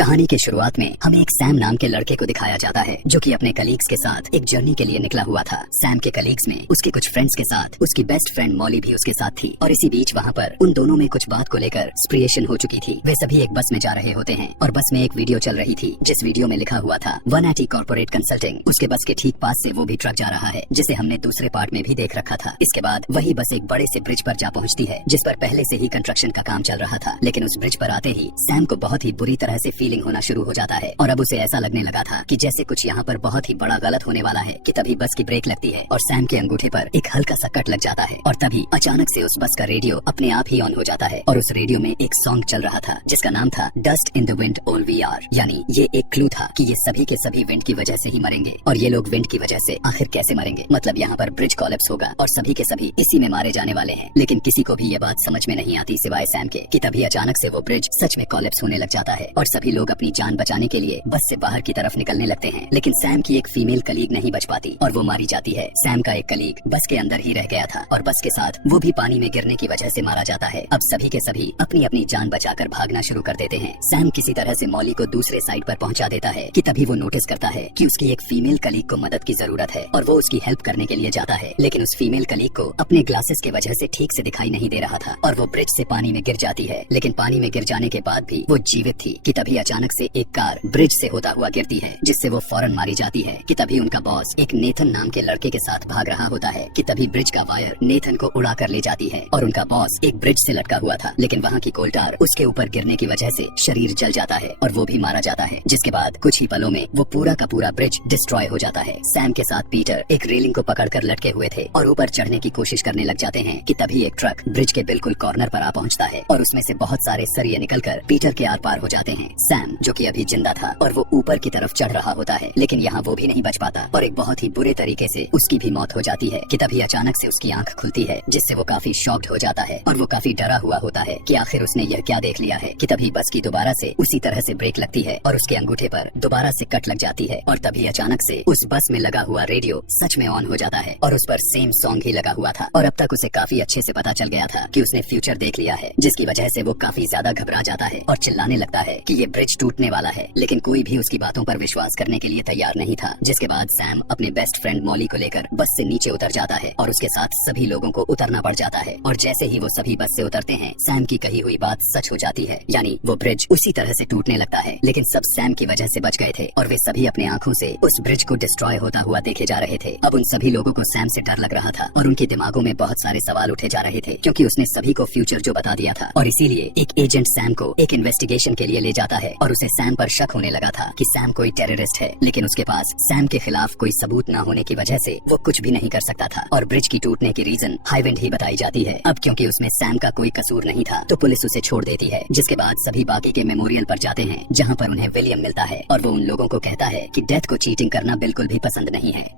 कहानी के शुरुआत में हमें एक सैम नाम के लड़के को दिखाया जाता है जो कि अपने कलीग्स के साथ एक जर्नी के लिए निकला हुआ था। सैम के कलीग्स में उसके कुछ फ्रेंड्स के साथ उसकी बेस्ट फ्रेंड मॉली भी उसके साथ थी और इसी बीच वहाँ पर उन दोनों में कुछ बात को लेकर स्प्रिएशन हो चुकी थी। वे सभी एक बस में जा रहे होते हैं और बस में एक वीडियो चल रही थी जिस वीडियो में लिखा हुआ था 180 कॉर्पोरेट कंसल्टिंग। उसके बस के ठीक पास से वो भी ट्रक जा रहा है जिसे हमने दूसरे पार्ट में भी देख रखा था। इसके बाद वही बस एक बड़े से ब्रिज पर जा पहुँचती है जिस पर पहले से ही कंस्ट्रक्शन का काम चल रहा था। लेकिन उस ब्रिज पर आते ही सैम को बहुत ही बुरी तरह से फीलिंग होना शुरू हो जाता है और अब उसे ऐसा लगने लगा था कि जैसे कुछ यहाँ पर बहुत ही बड़ा गलत होने वाला है कि तभी बस की ब्रेक लगती है और सैम के अंगूठे पर एक हल्का सा कट लग जाता है और तभी अचानक से उस बस का रेडियो अपने आप ही ऑन हो जाता है और उस रेडियो में एक सॉन्ग चल रहा था जिसका नाम था dust in the wind all we are. यानी ये एक क्लू था कि ये सभी के सभी विंड की वजह से ही मरेंगे और ये लोग विंड की वजह से आखिर कैसे मरेंगे। मतलब यहाँ पर ब्रिज कोलैप्स होगा और सभी के सभी इसी में मारे जाने वाले हैं। लेकिन किसी को भी ये बात समझ में नहीं आती सिवाय सैम के कि तभी अचानक से वो ब्रिज सच में कोलैप्स होने लग जाता है और सभी लोग अपनी जान बचाने के लिए बस से बाहर की तरफ निकलने लगते हैं। लेकिन सैम की एक फीमेल कलीग नहीं बच पाती और वो मारी जाती है। सैम का एक कलीग बस के अंदर ही रह गया था और बस के साथ वो भी पानी में गिरने की वजह से मारा जाता है। अब सभी के सभी अपनी अपनी जान बचाकर भागना शुरू कर देते हैं। सैम किसी तरह से मॉली को दूसरे साइड पर पहुंचा देता है कि तभी वो नोटिस करता है कि उसकी एक फीमेल कलीग को मदद की जरूरत है और वो उसकी हेल्प करने के लिए जाता है। लेकिन उस फीमेल कलीग को अपने ग्लासेस की वजह से ठीक से दिखाई नहीं दे रहा था और वो ब्रिज से पानी में गिर जाती है। लेकिन पानी में गिर जाने के बाद भी वो जीवित थी कि तभी अचानक से एक कार ब्रिज से होता हुआ गिरती है जिससे वो फौरन मारी जाती है कि तभी उनका बॉस एक नेथन नाम के लड़के के साथ भाग रहा होता है कि तभी ब्रिज का वायर नेथन को उड़ा कर ले जाती है और उनका बॉस एक ब्रिज से लटका हुआ था। लेकिन वहाँ की कोल्टार उसके ऊपर गिरने की वजह से शरीर जल जाता है और वो भी मारा जाता है। जिसके बाद कुछ ही पलों में वो पूरा का पूरा ब्रिज डिस्ट्रॉय हो जाता है। सैम के साथ पीटर एक रेलिंग को पकड़कर लटके हुए थे और ऊपर चढ़ने की कोशिश करने लग जाते हैं कि तभी एक ट्रक ब्रिज के बिल्कुल कॉर्नर पर आ पहुँचता है और उसमें से बहुत सारे सरिये निकलकर पीटर के आर पार हो जाते हैं। सैम जो कि अभी जिंदा था और वो ऊपर की तरफ चढ़ रहा होता है लेकिन यहाँ वो भी नहीं बच पाता और एक बहुत ही बुरे तरीके से उसकी भी मौत हो जाती है कि तभी अचानक से उसकी आंख खुलती है जिससे वो काफी शॉक्ड हो जाता है और वो काफी डरा हुआ होता है कि आखिर उसने यह क्या देख लिया है कि तभी बस की दोबारा से उसी तरह से ब्रेक लगती है और उसके अंगूठे पर दोबारा से कट लग जाती है और तभी अचानक से उस बस में लगा हुआ रेडियो सच में ऑन हो जाता है और उस पर सेम सॉन्ग ही लगा हुआ था और अब तक उसे काफी अच्छे से पता चल गया था कि उसने फ्यूचर देख लिया है जिसकी वजह से वो काफी ज्यादा घबरा जाता है और चिल्लाने लगता है कि ये ब्रिज टूटने वाला है। लेकिन कोई भी उसकी बातों पर विश्वास करने के लिए तैयार नहीं था। जिसके बाद सैम अपने बेस्ट फ्रेंड मॉली को लेकर बस से नीचे उतर जाता है और उसके साथ सभी लोगों को उतरना पड़ जाता है और जैसे ही वो सभी बस से उतरते हैं सैम की कही हुई बात सच हो जाती है। यानी वो ब्रिज उसी तरह से टूटने लगता है। लेकिन सब सैम की वजह से बच गए थे और वे सभी अपने आंखों से उस ब्रिज को डिस्ट्रॉय होता हुआ देखे जा रहे थे। अब उन सभी लोगों को सैम से डर लग रहा था और उनके दिमागों में बहुत सारे सवाल उठे जा रहे थे क्योंकि उसने सभी को फ्यूचर जो बता दिया था और इसीलिए एक एजेंट सैम को एक इन्वेस्टिगेशन के लिए ले जाता है और उसे सैम पर शक होने लगा था कि सैम कोई टेररिस्ट है। लेकिन उसके पास सैम के खिलाफ कोई सबूत न होने की वजह से वो कुछ भी नहीं कर सकता था और ब्रिज की टूटने की रीजन हाई विंड ही बताई जाती है। अब क्योंकि उसमें सैम का कोई कसूर नहीं था तो पुलिस उसे छोड़ देती है। जिसके बाद सभी बाकी के मेमोरियल पर जाते हैं जहाँ पर उन्हें विलियम मिलता है और वो उन लोगों को कहता है कि डेथ को चीटिंग करना बिल्कुल भी पसंद नहीं है।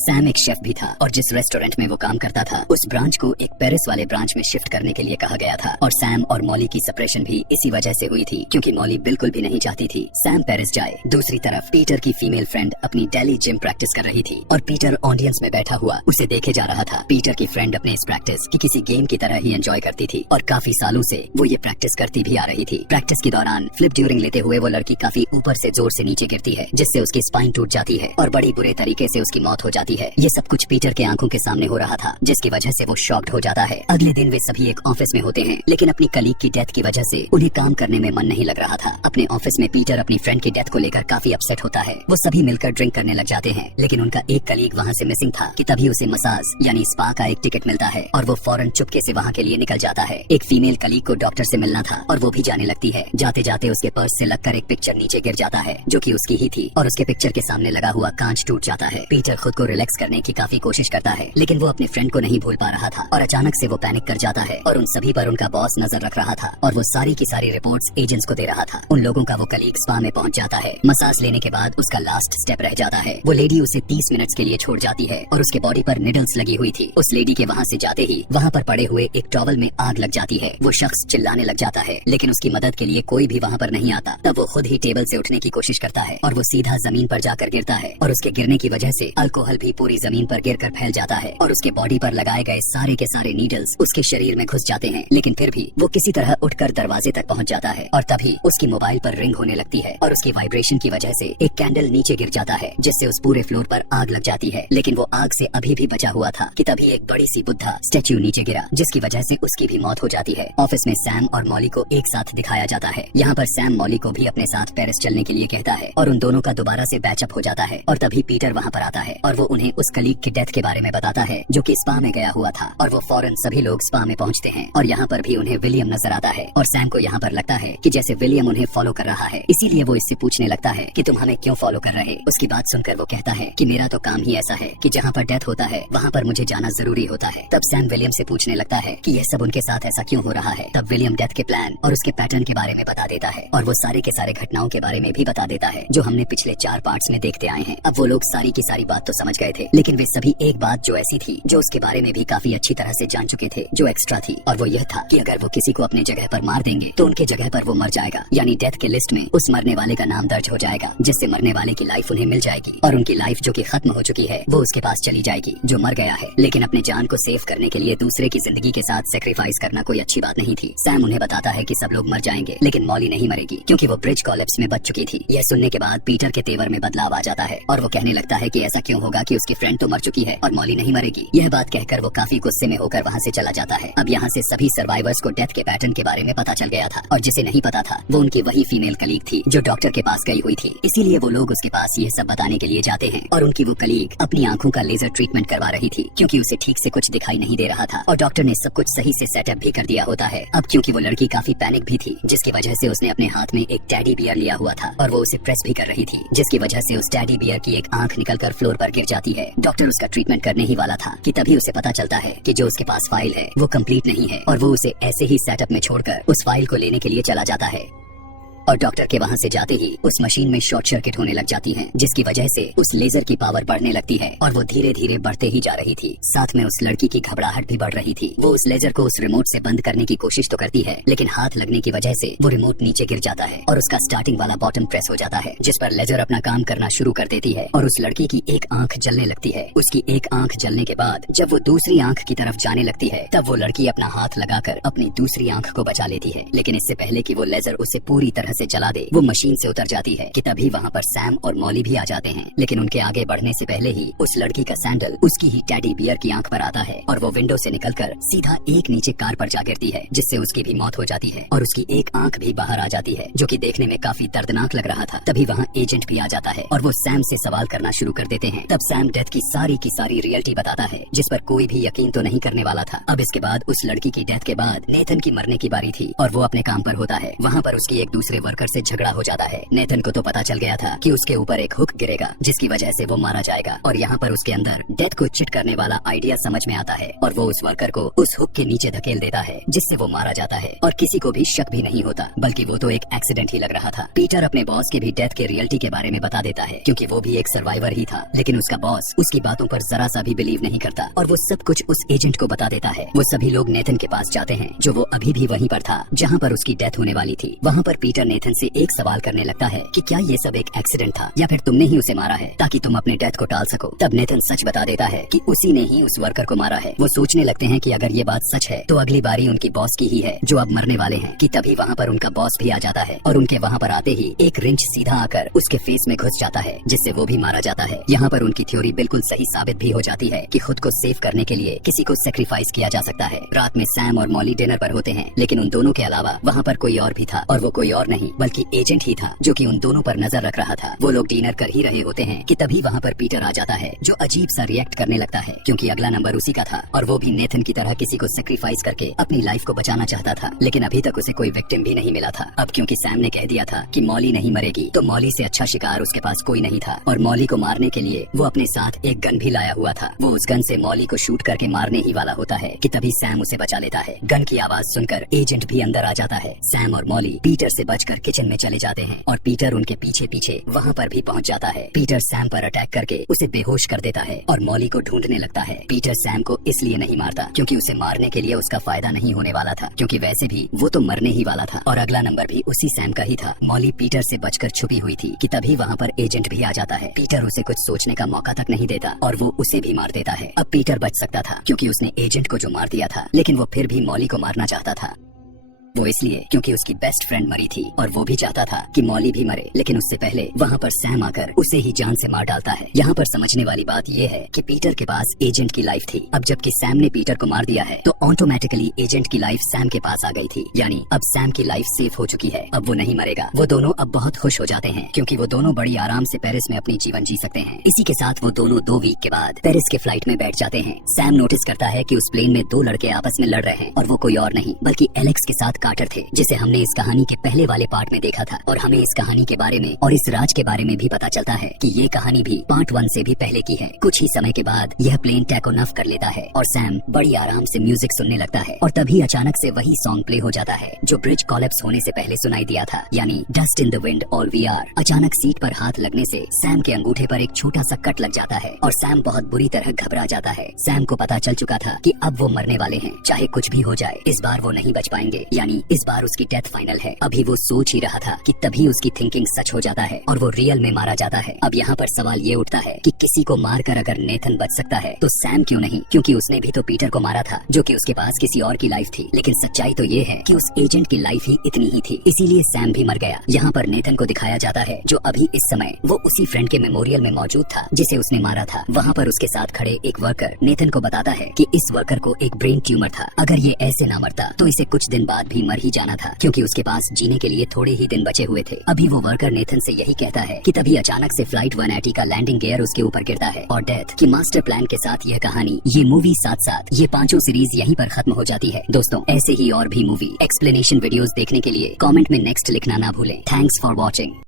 सैम एक शेफ भी था और जिस रेस्टोरेंट में वो काम करता था उस ब्रांच को एक पेरिस वाले ब्रांच में शिफ्ट करने के लिए कहा गया था और सैम और मॉली की सेपरेशन भी इसी वजह से हुई थी क्योंकि मॉली बिल्कुल भी नहीं चाहती थी सैम पेरिस जाए। दूसरी तरफ पीटर की फीमेल फ्रेंड अपनी डेली जिम प्रैक्टिस कर रही थी और पीटर ऑडियंस में बैठा हुआ उसे देखे जा रहा था। पीटर की फ्रेंड अपने इस प्रैक्टिस की किसी गेम की तरह ही एंजॉय करती थी और काफी सालों से वो ये प्रैक्टिस करती भी आ रही थी। प्रैक्टिस के दौरान फ्लिप ड्यूरिंग लेते हुए वो लड़की काफी ऊपर से जोर से नीचे गिरती है जिससे उसकी स्पाइन टूट जाती है और बड़ी बुरे तरीके से उसकी मौत हो जाती है। ये सब कुछ पीटर के आंखों के सामने हो रहा था जिसकी वजह से वो शॉक्ड हो जाता है। अगले दिन वे सभी एक ऑफिस में होते हैं लेकिन अपनी कलीग की डेथ की वजह से उन्हें काम करने में मन नहीं लग रहा था। अपने ऑफिस में पीटर अपनी फ्रेंड की डेथ को लेकर काफी अपसेट होता है। वो सभी मिलकर ड्रिंक करने लग जाते हैं लेकिन उनका एक कलीग वहाँ से मिसिंग था कि तभी उसे मसाज यानी स्पा का एक टिकट मिलता है और वो फौरन चुपके से वहाँ के लिए निकल जाता है। एक फीमेल कलीग को डॉक्टर से मिलना था और वो भी जाने लगती है। जाते जाते उसके पर्स से लगकर एक पिक्चर नीचे गिर जाता है जो कि उसकी ही थी और उसके पिक्चर के सामने लगा हुआ कांच टूट जाता है। पीटर खुद को रिलैक्स करने की काफी कोशिश करता है लेकिन वो अपने फ्रेंड को नहीं भूल पा रहा था और अचानक से वो पैनिक कर जाता है और उन सभी पर उनका बॉस नजर रख रहा था और वो सारी की सारी रिपोर्ट्स एजेंट्स को दे रहा था। उन लोगों का वो कलीग स्पा में पहुंच जाता है। मसाज लेने के बाद उसका लास्ट स्टेप रह जाता है। वो लेडी उसे 30 मिनट्स के लिए छोड़ जाती है और उसके बॉडी पर निडल्स लगी हुई थी। उस लेडी के वहाँ से जाते ही वहाँ पर पड़े हुए एक टॉवल में आग लग जाती है। वो शख्स चिल्लाने लग जाता है लेकिन उसकी मदद के लिए कोई भी वहाँ पर नहीं आता। तब वो खुद ही टेबल से उठने की कोशिश करता है और वो सीधा जमीन पर जाकर गिरता है और उसके गिरने की वजह से अल्कोहल भी तभी पूरी जमीन पर गिरकर फैल जाता है और उसके बॉडी पर लगाए गए सारे के सारे नीडल्स उसके शरीर में घुस जाते हैं। लेकिन फिर भी वो किसी तरह उठकर दरवाजे तक पहुंच जाता है और तभी उसकी मोबाइल पर रिंग होने लगती है और उसकी वाइब्रेशन की वजह से एक कैंडल नीचे गिर जाता है, जिससे उस पूरे फ्लोर पर आग लग जाती है। लेकिन वो आग से अभी भी बचा हुआ था कि तभी एक बड़ी सी बुद्धा स्टैच्यू नीचे गिरा, जिसकी वजह से उसकी भी मौत हो जाती है। ऑफिस में सैम और मॉली को एक साथ दिखाया जाता है। यहाँ पर सैम मॉली को भी अपने साथ पेरिस चलने के लिए कहता है और उन दोनों का दोबारा से बैचअप हो जाता है। और तभी पीटर वहाँ पर आता है और वो उन्हें उस कलीग की डेथ के बारे में बताता है जो कि स्पा में गया हुआ था। और वो फौरन सभी लोग स्पा में पहुँचते हैं और यहाँ पर भी उन्हें विलियम नजर आता है और सैम को यहाँ पर लगता है कि जैसे विलियम उन्हें फॉलो कर रहा है, इसीलिए वो इससे पूछने लगता है कि तुम हमें क्यों फॉलो कर रहे। उसकी बात सुनकर वो कहता है कि मेरा तो काम ही ऐसा है कि जहाँ पर डेथ होता है वहाँ पर मुझे जाना जरूरी होता है। तब सैम विलियम से पूछने लगता है कि यह सब उनके साथ ऐसा क्यों हो रहा है। तब विलियम डेथ के प्लान और उसके पैटर्न के बारे में बता देता है और वो सारे के सारे घटनाओं के बारे में भी बता देता है जो हमने पिछले 4 पार्ट्स में देखते आए हैं। अब वो लोग सारी की सारी बात तो समझ गए थे, लेकिन वे सभी एक बात जो ऐसी थी जो उसके बारे में भी काफी अच्छी तरह से जान चुके थे, जो एक्स्ट्रा थी, और वो यह था कि अगर वो किसी को अपने जगह पर मार देंगे तो उनके जगह पर वो मर जाएगा। यानी डेथ के लिस्ट में उस मरने वाले का नाम दर्ज हो जाएगा, जिससे मरने वाले की लाइफ उन्हें मिल जाएगी और उनकी लाइफ जो कि खत्म हो चुकी है वो उसके पास चली जाएगी जो मर गया है। लेकिन अपने जान को सेव करने के लिए दूसरे की जिंदगी के साथ सेक्रीफाइस करना कोई अच्छी बात नहीं थी। सैम उन्हें बताता है कि सब लोग मर जाएंगे लेकिन मॉली नहीं मरेगी क्योंकि वो ब्रिज कॉलेप्स में बच चुकी थी। यह सुनने के बाद पीटर के तेवर में बदलाव आ जाता है और वो कहने लगता है कि ऐसा क्यों होगा कि उसकी फ्रेंड तो मर चुकी है और मॉली नहीं मरेगी। यह बात कहकर वो काफी गुस्से में होकर वहाँ से चला जाता है। अब यहाँ से सभी सर्वाइवर्स को डेथ के पैटर्न के बारे में पता चल गया था और जिसे नहीं पता था वो उनकी वही फीमेल कलीग थी जो डॉक्टर के पास गई हुई थी। इसीलिए वो लोग उसके पास यह सब बताने के लिए जाते हैं और उनकी वो कलीग अपनी आंखों का लेजर ट्रीटमेंट करवा रही थी क्योंकि उसे ठीक से कुछ दिखाई नहीं दे रहा था और डॉक्टर ने सब कुछ सही से सेटअप भी कर दिया होता है। अब क्योंकि वो लड़की काफी पैनिक भी थी, जिसकी वजह से उसने अपने हाथ में एक टेडी बियर लिया हुआ था और वो उसे प्रेस भी कर रही थी, जिसकी वजह से उस टेडी बियर की एक आंख निकलकर फ्लोर पर गिर जाती है। डॉक्टर उसका ट्रीटमेंट करने ही वाला था कि तभी उसे पता चलता है कि जो उसके पास फाइल है वो कंप्लीट नहीं है और वो उसे ऐसे ही सेटअप में छोड़कर उस फाइल को लेने के लिए चला जाता है। और डॉक्टर के वहाँ से जाते ही उस मशीन में शॉर्ट सर्किट होने लग जाती है, जिसकी वजह से उस लेजर की पावर बढ़ने लगती है और वो धीरे धीरे बढ़ते ही जा रही थी। साथ में उस लड़की की घबराहट भी बढ़ रही थी। वो उस लेजर को उस रिमोट से बंद करने की कोशिश तो करती है, लेकिन हाथ लगने की वजह से वो रिमोट नीचे गिर जाता है और उसका स्टार्टिंग वाला बॉटम प्रेस हो जाता है, जिस पर लेजर अपना काम करना शुरू कर देती है और उस लड़की की एक आंख जलने लगती है। उसकी एक आंख जलने के बाद जब वो दूसरी आंख की तरफ जाने लगती है तब वो लड़की अपना हाथ लगाकर अपनी दूसरी आंख को बचा लेती है। लेकिन इससे पहले कि वो लेजर उसे पूरी तरह से जला दे, वो मशीन से उतर जाती है कि तभी वहाँ पर सैम और मॉली भी आ जाते हैं। लेकिन उनके आगे बढ़ने से पहले ही उस लड़की का सैंडल उसकी ही टेडी बियर की आंख पर आता है और वो विंडो से निकलकर सीधा एक नीचे कार पर जा गिरती है, जिससे उसकी भी मौत हो जाती है और उसकी एक आंख भी बाहर आ जाती है, जो कि देखने में काफी दर्दनाक लग रहा था। तभी वहाँ एजेंट भी आ जाता है और वो सैम से सवाल करना शुरू कर देते हैं। तब सैम डेथ की सारी रियलिटी बताता है, जिस पर कोई भी यकीन तो नहीं करने वाला था। अब इसके बाद उस लड़की की डेथ के बाद नेथन की मरने की बारी थी और वो अपने काम पर होता है। वहाँ पर उसकी एक दूसरे वर्कर से झगड़ा हो जाता है। नेथन को तो पता चल गया था कि उसके ऊपर एक हुक गिरेगा जिसकी वजह से वो मारा जाएगा और यहाँ पर उसके अंदर डेथ को चिट करने वाला आइडिया समझ में आता है और वो उस वर्कर को उस हुक के नीचे धकेल देता है, जिससे वो मारा जाता है और किसी को भी शक भी नहीं होता, बल्कि वो तो एक एक्सीडेंट ही लग रहा था। पीटर अपने बॉस के भी डेथ के रियलिटी के बारे में बता देता है क्योंकि वो भी एक सर्वाइवर ही था, लेकिन उसका बॉस उसकी बातों पर जरा सा भी बिलीव नहीं करता और वो सब कुछ उस एजेंट को बता देता है। वो सभी लोग नेथन के पास जाते हैं, जो वो अभी भी वहीं पर था जहाँ पर उसकी डेथ होने वाली थी। वहाँ पर पीटर नेथन से एक सवाल करने लगता है कि क्या ये सब एक एक्सीडेंट था या फिर तुमने ही उसे मारा है ताकि तुम अपने डेथ को टाल सको। तब नेथन सच बता देता है कि उसी ने ही उस वर्कर को मारा है। वो सोचने लगते हैं कि अगर ये बात सच है तो अगली बारी उनकी बॉस की ही है जो अब मरने वाले हैं, कि तभी वहाँ पर उनका बॉस भी आ जाता है और उनके वहाँ पर आते ही एक रिंच सीधा आकर उसके फेस में घुस जाता है, जिससे वो भी मारा जाता है। यहाँ पर उनकी थ्योरी बिल्कुल सही साबित भी हो जाती है कि खुद को सेव करने के लिए किसी को सेक्रीफाइस किया जा सकता है। रात में सैम और मॉली डिनर पर होते हैं, लेकिन उन दोनों के अलावा वहाँ पर कोई और भी था और वो कोई और नहीं बल्कि एजेंट ही था जो कि उन दोनों पर नजर रख रहा था। वो लोग डिनर कर ही रहे होते हैं कि तभी वहाँ पर पीटर आ जाता है, जो अजीब सा रिएक्ट करने लगता है क्योंकि अगला नंबर उसी का था और वो भी नेथन की तरह किसी को सेक्रीफाइस करके अपनी लाइफ को बचाना चाहता था, लेकिन अभी तक उसे कोई विक्टिम भी नहीं मिला था। अब क्योंकि सैम ने कह दिया था कि मॉली नहीं मरेगी, तो मॉली से अच्छा शिकार उसके पास कोई नहीं था और मॉली को मारने के लिए वो अपने साथ एक गन भी लाया हुआ था। वो उस गन से मॉली को शूट करके मारने ही वाला होता है कि तभी सैम उसे बचा लेता है। गन की आवाज सुनकर एजेंट भी अंदर आ जाता है। सैम और मॉली पीटर से बचकर बचकर किचन में चले जाते हैं और पीटर उनके पीछे पीछे वहाँ पर भी पहुँच जाता है। पीटर सैम पर अटैक करके उसे बेहोश कर देता है और मॉली को ढूंढने लगता है। पीटर सैम को इसलिए नहीं मारता क्योंकि उसे मारने के लिए उसका फायदा नहीं होने वाला था, क्योंकि वैसे भी वो तो मरने ही वाला था और अगला नंबर भी उसी सैम का ही था। मॉली पीटर से बचकर छुपी हुई थी कि तभी वहाँ पर एजेंट भी आ जाता है। पीटर उसे कुछ सोचने का मौका तक नहीं देता और वो उसे भी मार देता है। अब पीटर बच सकता था क्योंकि उसने एजेंट को जो मार दिया था, लेकिन वो फिर भी मॉली को मारना चाहता था। वो इसलिए क्योंकि उसकी बेस्ट फ्रेंड मरी थी और वो भी चाहता था कि मॉली भी मरे, लेकिन उससे पहले वहाँ पर सैम आकर उसे ही जान से मार डालता है। यहाँ पर समझने वाली बात ये है कि पीटर के पास एजेंट की लाइफ थी। अब जबकि सैम ने पीटर को मार दिया है तो ऑटोमेटिकली एजेंट की लाइफ सैम के पास आ गई थी, यानी अब सैम की लाइफ सेफ हो चुकी है। अब वो नहीं मरेगा। वो दोनों अब बहुत खुश हो जाते हैं क्योंकि वो दोनों बड़ी आराम से पेरिस में अपनी जीवन जी सकते हैं। इसी के साथ वो दोनों 2 वीक के बाद पेरिस के फ्लाइट में बैठ जाते हैं। सैम नोटिस करता है कि उस प्लेन में 2 लड़के आपस में लड़ रहे हैं और वो कोई और नहीं बल्कि एलेक्स के साथ कार्टर थे, जिसे हमने इस कहानी के पहले वाले पार्ट में देखा था। और हमें इस कहानी के बारे में और इस राज के बारे में भी पता चलता है कि ये कहानी भी पार्ट 1 से भी पहले की है। कुछ ही समय के बाद यह प्लेन टेक ऑफ कर लेता है और सैम बड़ी आराम से म्यूजिक सुनने लगता है और तभी अचानक से वही सॉन्ग प्ले हो जाता है जो ब्रिज कोलैप्स होने से पहले सुनाई दिया था, यानी dust in the wind all we are. अचानक सीट पर हाथ लगने से सैम के अंगूठे पर एक छोटा सा कट लग जाता है और सैम बहुत बुरी तरह घबरा जाता है। सैम को पता चल चुका था कि अब वो मरने वाले हैं, चाहे कुछ भी हो जाए इस बार वो नहीं बच पाएंगे, यानी इस बार उसकी डेथ फाइनल है। अभी वो सोच ही रहा था कि तभी उसकी थिंकिंग सच हो जाता है और वो रियल में मारा जाता है। अब यहाँ पर सवाल ये उठता है कि किसी को मारकर अगर नेथन बच सकता है तो सैम क्यों नहीं, क्योंकि उसने भी तो पीटर को मारा था जो कि उसके पास किसी और की लाइफ थी। लेकिन सच्चाई तो ये है कि उस एजेंट की लाइफ ही इतनी ही थी, इसीलिए सैम भी मर गया। यहाँ पर नेथन को दिखाया जाता है जो अभी इस समय वो उसी फ्रेंड के मेमोरियल में मौजूद था जिसे उसने मारा था। वहाँ पर उसके साथ खड़े एक वर्कर नेथन को बताता है कि इस वर्कर को एक ब्रेन ट्यूमर था, अगर ये ऐसे ना मरता तो इसे कुछ दिन बाद भी मर ही जाना था, क्योंकि उसके पास जीने के लिए थोड़े ही दिन बचे हुए थे। अभी वो वर्कर नेथन से यही कहता है कि तभी अचानक से फ्लाइट 180 का लैंडिंग गियर उसके ऊपर गिरता है और डेथ की मास्टर प्लान के साथ यह कहानी, ये मूवी साथ साथ ये 5 सीरीज यहीं पर खत्म हो जाती है। दोस्तों ऐसे ही और भी मूवी एक्सप्लेनेशन वीडियोस देखने के लिए कमेंट में नेक्स्ट लिखना ना भूलें। Thanks for watching.